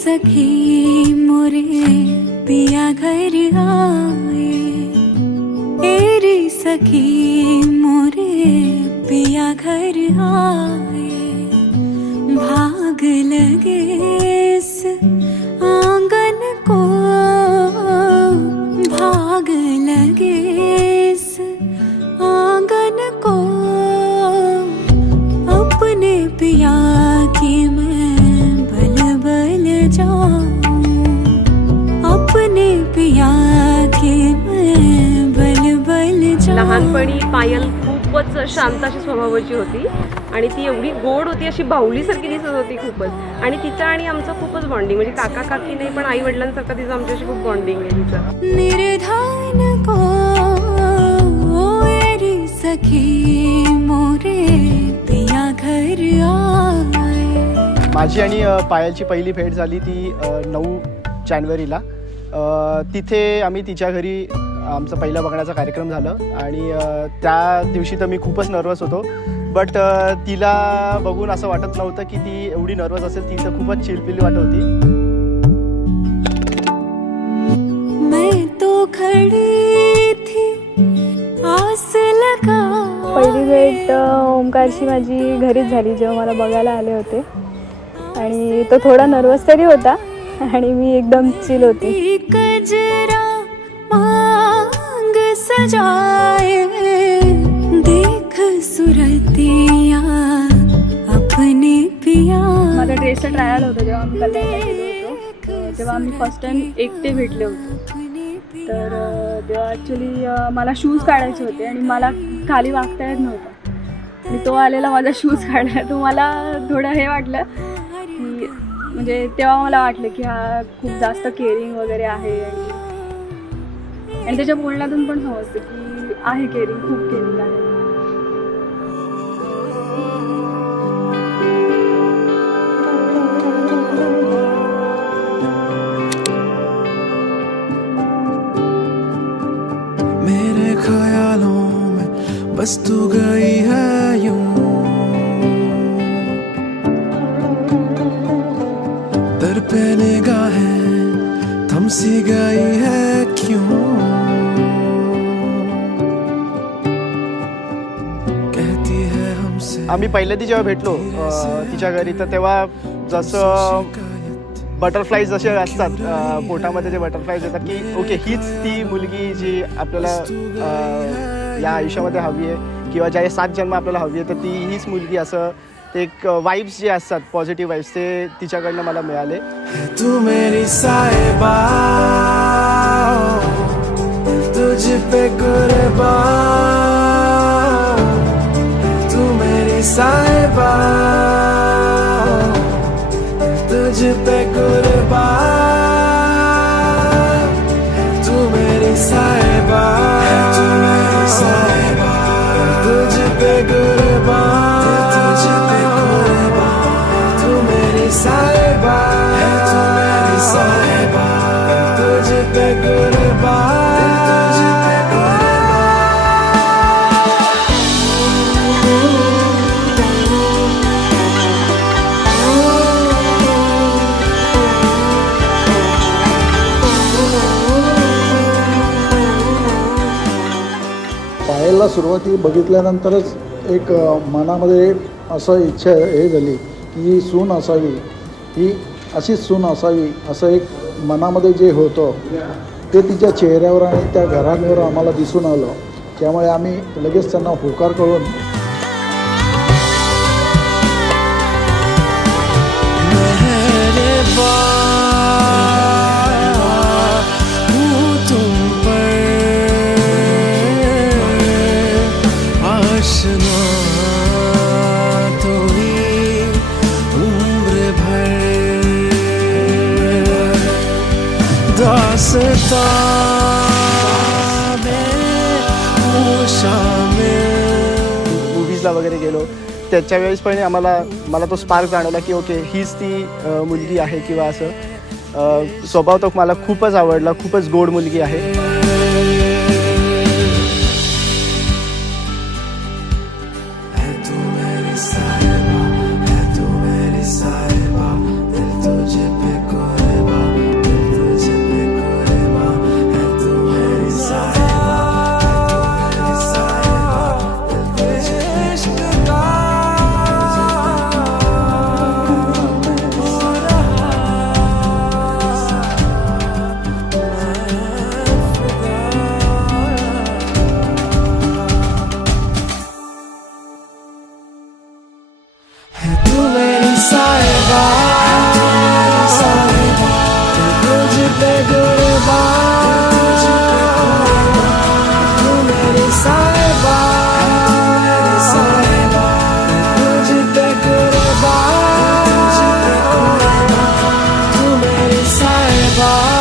सखी मोरे पिया घर आए, तेरी सखी मोरे पिया घर आए, भाग लगे इस आंगन को, भाग लगे इस आंगन को, अपने पिया की मैं बल बल जाऊं, अपने पिया की मैं बल बल जाऊं। लहानपणी पायल खूपच शांत अशी स्वभावाची होती आणि ती एवढी गोड होती, अशी बाहुलीसारखी दिसत होती खूपच. आणि तिचा आणि आमचं खूपच बॉन्डिंग, म्हणजे काका काकी नाही पण आई वडिलांसारखं तिचं आमच्याशी खूप बॉन्डिंग आहे तिचं. निर्धन को मेरी सखी मोरे पिया घर आए. माझी आणि पायलची पहिली भेट झाली ती 9 जानेवारीला. तिथे आम्ही तिच्या घरी आमचा पहिला बघण्याचा कार्यक्रम झाला आणि त्या दिवशी तर मी खूपच नर्वस होतो. बट तिला बघून असं वाटत नव्हतं की ती एवढी नर्वस असेल. ती तर खूपच चिलपिली वाटत होती. मैं तो खडी थी आस लगा. पहिली भेट ओमकारशी माझी घरीच झाली जेव्हा मला बघायला आले होते. आणि तो थोडा नर्वस तरी होता आणि मी एकदम चिल होती. गजरा मांग सजाए, देख सुरतिया अपने पिया. माझा ड्रेसचा ट्रायल होता जेव्हा आम्ही कल्याणला गेलो होतो, तेव्हा आम्ही फर्स्ट टाइम एकटे भेटले होते. तर तेव्हा ॲक्च्युली मला शूज काढायचे होते आणि मला खाली वागता येत नव्हतं. आणि तो आलेला माझा शूज काढला, तो मला थोडं हे वाटलं की म्हणजे तेव्हा मला वाटलं की हा खूप जास्त केअरिंग वगैरे आहे. आणि त्याच्या बोलण्यातून पण समजतं की आहे केअरिंग, खूप केअरिंग आहे. मेरे ख्यालों में बस तू गई है यूं, दर पे निगाहें थमसी गई है क्यों, कहती है हमसे. आम्ही पहिल्यांदा जेव्हा भेटलो तिच्या घरी तर तेव्हा जसं बटरफ्लाईज जसे असतात पोटामध्ये जे बटरफ्लाईज येतात की ओके हीच ती मुलगी जी आपल्याला या आयुष्यामध्ये हवी आहे किंवा ज्या 7 जन्म आपल्याला हवी आहे तर ती हीच मुलगी, असं ते एक वाइब्स जे असतात पॉझिटिव्ह वाइब्स ते तिच्याकडनं मला मिळाले. तू मेरी साहिबा, तुझ पे कुर्बान, तू मेरी साहिबा, तुझ पे कुर्बान, तू मेरी साहिबा, तू मेरी साहिबा, तुझ पे कुर्बान, तुझ पे कुर्बान, तू मेरी साहिबा, तू मेरी साहिबा, तुझ पे कुर्बान, तुझ पे कुर्बान. पायलला सुरुवाती बघितल्यानंतरच एक मनामध्ये असं इच्छा हे झाली की ही सून असावी, ही अशीच सून असावी, असं एक मनामध्ये जे होतं ते तिच्या चेहऱ्यावर आणि त्या घरांवर आम्हाला दिसून आलं. त्यामुळे आम्ही लगेच त्यांना होकार करून मूवीजला वगैरे गेलो त्याच्या वेळेस पण मला तो स्पार्क जाणवला की ओके हीच ती मुलगी आहे किंवा असं स्वभाव तो मला खूपच आवडला. खूपच गोड मुलगी आहे. तुझे पे पास